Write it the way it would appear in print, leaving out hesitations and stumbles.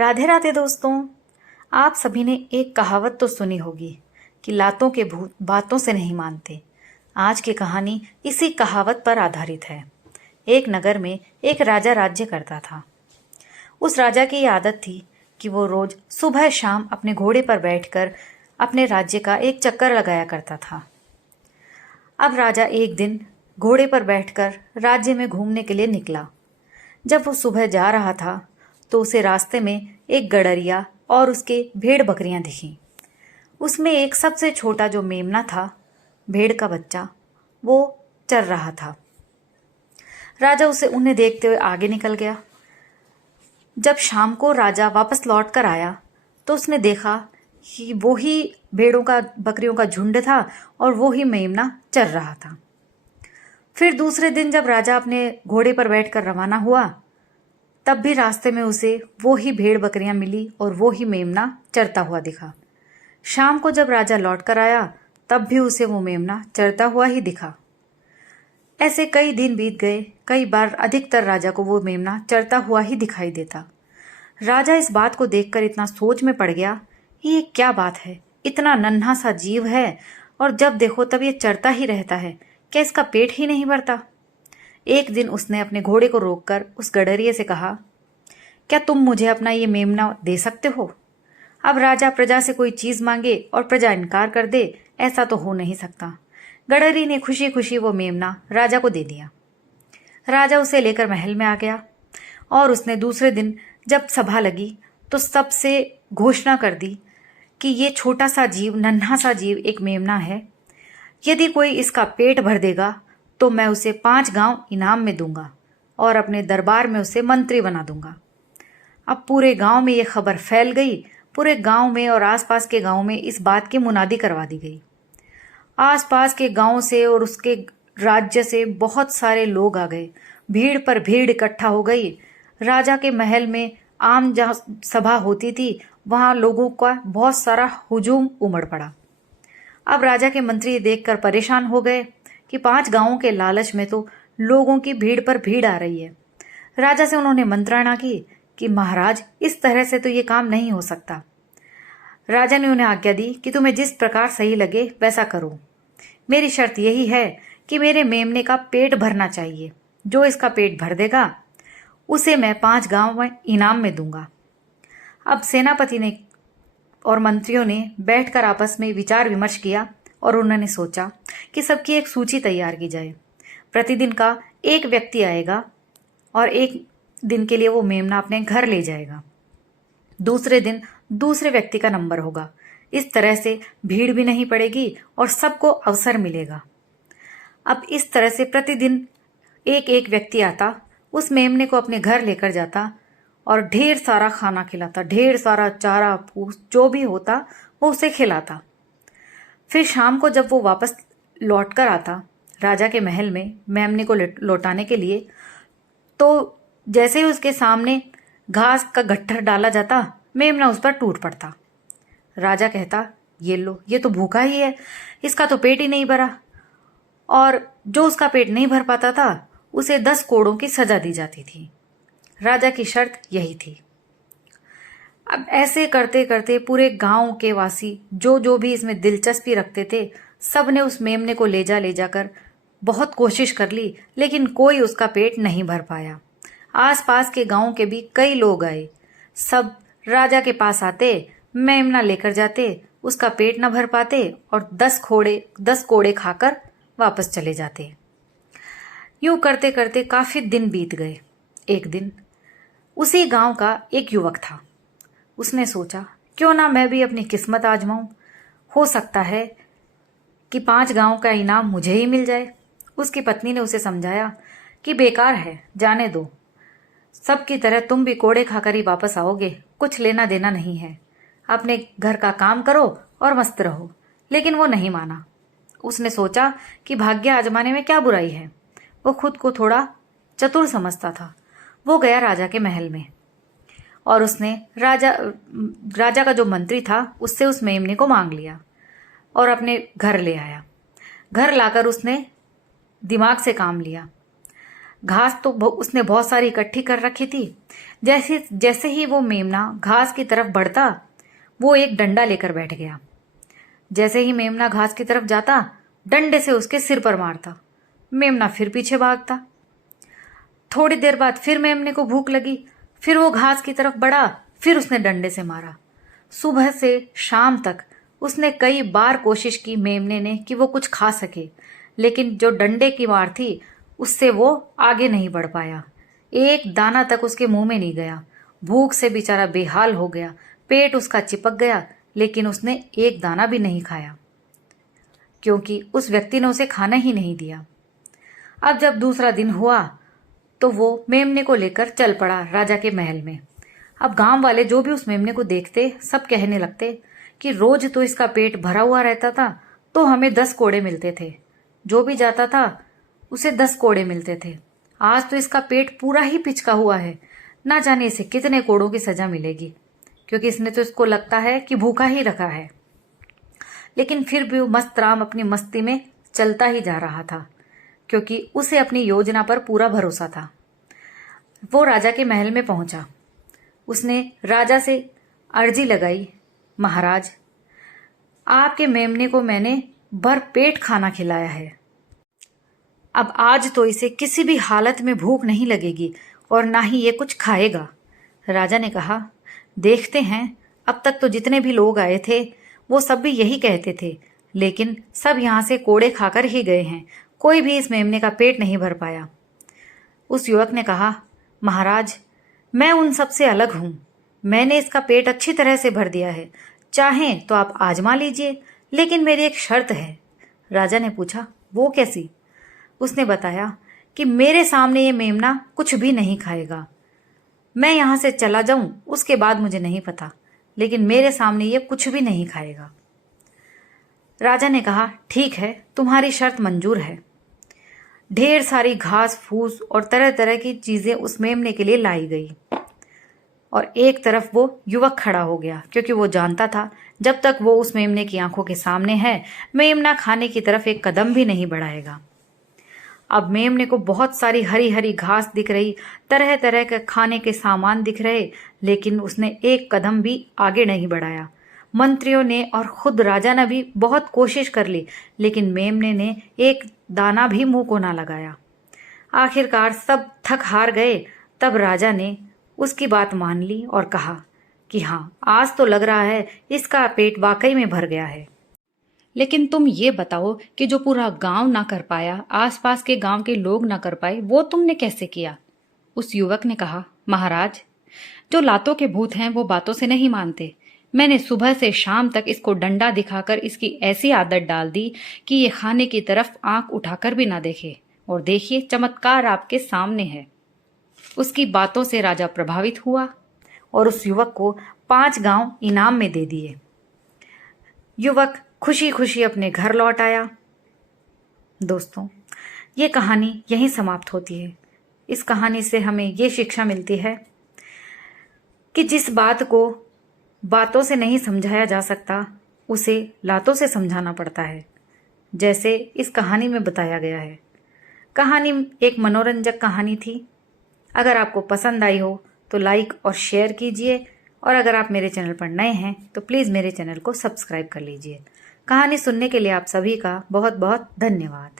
राधे राधे दोस्तों। आप सभी ने एक कहावत तो सुनी होगी कि लातों के भूत बातों से नहीं मानते। आज की कहानी इसी कहावत पर आधारित है। एक नगर में एक राजा राज्य करता था। उस राजा की आदत थी कि वो रोज सुबह शाम अपने घोड़े पर बैठकर अपने राज्य का एक चक्कर लगाया करता था। अब राजा एक दिन घोड़े पर बैठकर राज्य में घूमने के लिए निकला। जब वो सुबह जा रहा था तो उसे रास्ते में एक गडरिया और उसके भेड़ बकरियां दिखीं। उसमें एक सबसे छोटा जो मेमना था, भेड़ का बच्चा, वो चर रहा था। राजा उन्हें देखते हुए आगे निकल गया। जब शाम को राजा वापस लौट कर आया तो उसने देखा कि वो ही भेड़ों का बकरियों का झुंड था और वो ही मेमना चर रहा था। फिर दूसरे दिन जब राजा अपने घोड़े पर बैठकर रवाना हुआ तब भी रास्ते में उसे वो ही भेड़ बकरियां मिली और वो ही मेमना चरता हुआ दिखा। शाम को जब राजा लौट कर आया तब भी उसे वो मेमना चरता हुआ ही दिखा। ऐसे कई दिन बीत गए। कई बार अधिकतर राजा को वो मेमना चरता हुआ ही दिखाई देता। राजा इस बात को देखकर इतना सोच में पड़ गया कि ये क्या बात है, इतना नन्हा सा जीव है और जब देखो तब ये चरता ही रहता है, क्या इसका पेट ही नहीं भरता। एक दिन उसने अपने घोड़े को रोककर उस गडरिये से कहा, क्या तुम मुझे अपना ये मेमना दे सकते हो? अब राजा प्रजा से कोई चीज मांगे और प्रजा इनकार कर दे, ऐसा तो हो नहीं सकता। गडरी ने खुशी खुशी वो मेमना राजा को दे दिया। राजा उसे लेकर महल में आ गया और उसने दूसरे दिन जब सभा लगी तो सबसे घोषणा कर दी कि ये छोटा सा जीव, नन्हा सा जीव एक मेमना है। यदि कोई इसका पेट भर देगा तो मैं उसे 5 गांव इनाम में दूंगा और अपने दरबार में उसे मंत्री बना दूंगा। अब पूरे गांव में ये खबर फैल गई। पूरे गांव में और आसपास के गांव में इस बात की मुनादी करवा दी गई। आसपास के गांव से और उसके राज्य से बहुत सारे लोग आ गए। भीड़ पर भीड़ इकट्ठा हो गई। राजा के महल में आम जहां सभा होती थी वहां लोगों का बहुत सारा हुजूम उमड़ पड़ा। अब राजा के मंत्री देखकर परेशान हो गए कि 5 गांवों के लालच में तो लोगों की भीड़ पर भीड़ आ रही है। राजा से उन्होंने मंत्रणा की कि महाराज, इस तरह से तो ये काम नहीं हो सकता। राजा ने उन्हें आज्ञा दी कि तुम्हें जिस प्रकार सही लगे वैसा करो। मेरी शर्त यही है कि मेरे मेमने का पेट भरना चाहिए। जो इसका पेट भर देगा उसे मैं 5 गांव में इनाम में दूंगा। अब सेनापति ने और मंत्रियों ने बैठकर आपस में विचार विमर्श किया और उन्होंने सोचा कि सबकी एक सूची तैयार की जाए। प्रतिदिन का एक व्यक्ति आएगा और एक दिन के लिए वो मेमना अपने घर ले जाएगा। दूसरे दिन दूसरे व्यक्ति का नंबर होगा। इस तरह से भीड़ भी नहीं पड़ेगी और सबको अवसर मिलेगा। अब इस तरह से प्रतिदिन एक एक व्यक्ति आता, उस मेमने को अपने घर लेकर जाता और ढेर सारा खाना खिलाता, ढेर सारा चारा फूस जो भी होता वो उसे खिलाता। फिर शाम को जब वो वापस लौट कर आता राजा के महल में मेमने को लौटाने के लिए, तो जैसे ही उसके सामने घास का गट्ठर डाला जाता, मेमना उस पर टूट पड़ता। राजा कहता, ये लो, ये तो भूखा ही है, इसका तो पेट ही नहीं भरा। और जो उसका पेट नहीं भर पाता था उसे 10 कोड़ों की सजा दी जाती थी। राजा की शर्त यही थी। अब ऐसे करते करते पूरे गांव के वासी जो जो भी इसमें दिलचस्पी रखते थे, सब ने उस मेमने को ले जाकर बहुत कोशिश कर ली, लेकिन कोई उसका पेट नहीं भर पाया। आसपास के गांव के भी कई लोग आए। सब राजा के पास आते, मेमना लेकर जाते, उसका पेट न भर पाते और 10 कोड़े खाकर वापस चले जाते। यूं करते करते काफी दिन बीत गए। एक दिन उसी गांव का एक युवक था। उसने सोचा, क्यों ना मैं भी अपनी किस्मत आजमाऊं, हो सकता है कि 5 गांव का इनाम मुझे ही मिल जाए। उसकी पत्नी ने उसे समझाया कि बेकार है, जाने दो, सबकी तरह तुम भी कोड़े खाकर ही वापस आओगे, कुछ लेना देना नहीं है, अपने घर का काम करो और मस्त रहो। लेकिन वो नहीं माना। उसने सोचा कि भाग्य आजमाने में क्या बुराई है। वो खुद को थोड़ा चतुर समझता था। वो गया राजा के महल में और उसने राजा का जो मंत्री था उससे उस मेमने को मांग लिया और अपने घर ले आया। घर लाकर उसने दिमाग से काम लिया। घास तो उसने बहुत सारी इकट्ठी कर रखी थी। जैसे जैसे ही वो मेमना घास की तरफ बढ़ता, वो एक डंडा लेकर बैठ गया। जैसे ही मेमना घास की तरफ जाता, डंडे से उसके सिर पर मारता। मेमना फिर पीछे भागता। थोड़ी देर बाद फिर मेमने को भूख लगी, फिर वो घास की तरफ बढ़ा, फिर उसने डंडे से मारा। सुबह से शाम तक उसने कई बार कोशिश की मेमने ने कि वो कुछ खा सके, लेकिन जो डंडे की मार थी उससे वो आगे नहीं बढ़ पाया। एक दाना तक उसके मुंह में नहीं गया। भूख से बेचारा बेहाल हो गया, पेट उसका चिपक गया, लेकिन उसने एक दाना भी नहीं खाया, क्योंकि उस व्यक्ति ने उसे खाना ही नहीं दिया। अब जब दूसरा दिन हुआ तो वो मेमने को लेकर चल पड़ा राजा के महल में। अब गांव वाले जो भी उस मेमने को देखते, सब कहने लगते कि रोज तो इसका पेट भरा हुआ रहता था, तो हमें 10 कोड़े मिलते थे। जो भी जाता था उसे 10 कोड़े मिलते थे। आज तो इसका पेट पूरा ही पिचका हुआ है, ना जाने इसे कितने कोड़ों की सजा मिलेगी, क्योंकि इसने तो इसको लगता है कि भूखा ही रखा है। लेकिन फिर भी वो मस्त राम अपनी मस्ती में चलता ही जा रहा था, क्योंकि उसे अपनी योजना पर पूरा भरोसा था। वो राजा के महल में पहुंचा। उसने राजा से अर्जी लगाई, महाराज, आपके मेमने को मैंने भरपेट खाना खिलाया है। अब आज तो इसे किसी भी हालत में भूख नहीं लगेगी और ना ही ये कुछ खाएगा। राजा ने कहा, देखते हैं। अब तक तो जितने भी लोग आए थे वो सब भी यही कहते थे, लेकिन सब यहाँ से कोड़े खाकर ही गए हैं। कोई भी इस मेमने का पेट नहीं भर पाया। उस युवक ने कहा, महाराज, मैं उन सब से अलग हूं। मैंने इसका पेट अच्छी तरह से भर दिया है। चाहें तो आप आजमा लीजिए, लेकिन मेरी एक शर्त है। राजा ने पूछा, वो कैसी? उसने बताया कि मेरे सामने ये मेमना कुछ भी नहीं खाएगा। मैं यहां से चला जाऊं उसके बाद मुझे नहीं पता, लेकिन मेरे सामने ये कुछ भी नहीं खाएगा। राजा ने कहा, ठीक है, तुम्हारी शर्त मंजूर है। ढेर सारी घास फूस और तरह तरह की चीजें उस मेमने के लिए लाई गई, और एक तरफ वो युवक खड़ा हो गया, क्योंकि वो जानता था जब तक वो उस मेमने की आंखों के सामने है, मेमना खाने की तरफ एक कदम भी नहीं बढ़ाएगा। अब मेमने को बहुत सारी हरी हरी घास दिख रही, तरह तरह के खाने के सामान दिख रहे, लेकिन उसने एक कदम भी आगे नहीं बढ़ाया। मंत्रियों ने और खुद राजा ने भी बहुत कोशिश कर ली, लेकिन मेमने ने एक दाना भी मुंह को ना लगाया। आखिरकार सब थक हार गए। तब राजा ने उसकी बात मान ली और कहा कि हाँ, आज तो लग रहा है इसका पेट वाकई में भर गया है। लेकिन तुम ये बताओ कि जो पूरा गांव ना कर पाया, आसपास के गांव के लोग ना कर पाए, वो तुमने कैसे किया? उस युवक ने कहा, महाराज, जो लातों के भूत हैं वो बातों से नहीं मानते। मैंने सुबह से शाम तक इसको डंडा दिखाकर इसकी ऐसी आदत डाल दी कि ये खाने की तरफ आंख उठाकर भी ना देखे। और देखिए, चमत्कार आपके सामने है। उसकी बातों से राजा प्रभावित हुआ और उस युवक को 5 गांव इनाम में दे दिए। युवक खुशी खुशी अपने घर लौट आया। दोस्तों, ये कहानी यहीं समाप्त होती है। इस कहानी से हमें ये शिक्षा मिलती है कि जिस बात को बातों से नहीं समझाया जा सकता, उसे लातों से समझाना पड़ता है, जैसे इस कहानी में बताया गया है। कहानी एक मनोरंजक कहानी थी। अगर आपको पसंद आई हो तो लाइक और शेयर कीजिए, और अगर आप मेरे चैनल पर नए हैं तो प्लीज़ मेरे चैनल को सब्सक्राइब कर लीजिए। कहानी सुनने के लिए आप सभी का बहुत बहुत धन्यवाद।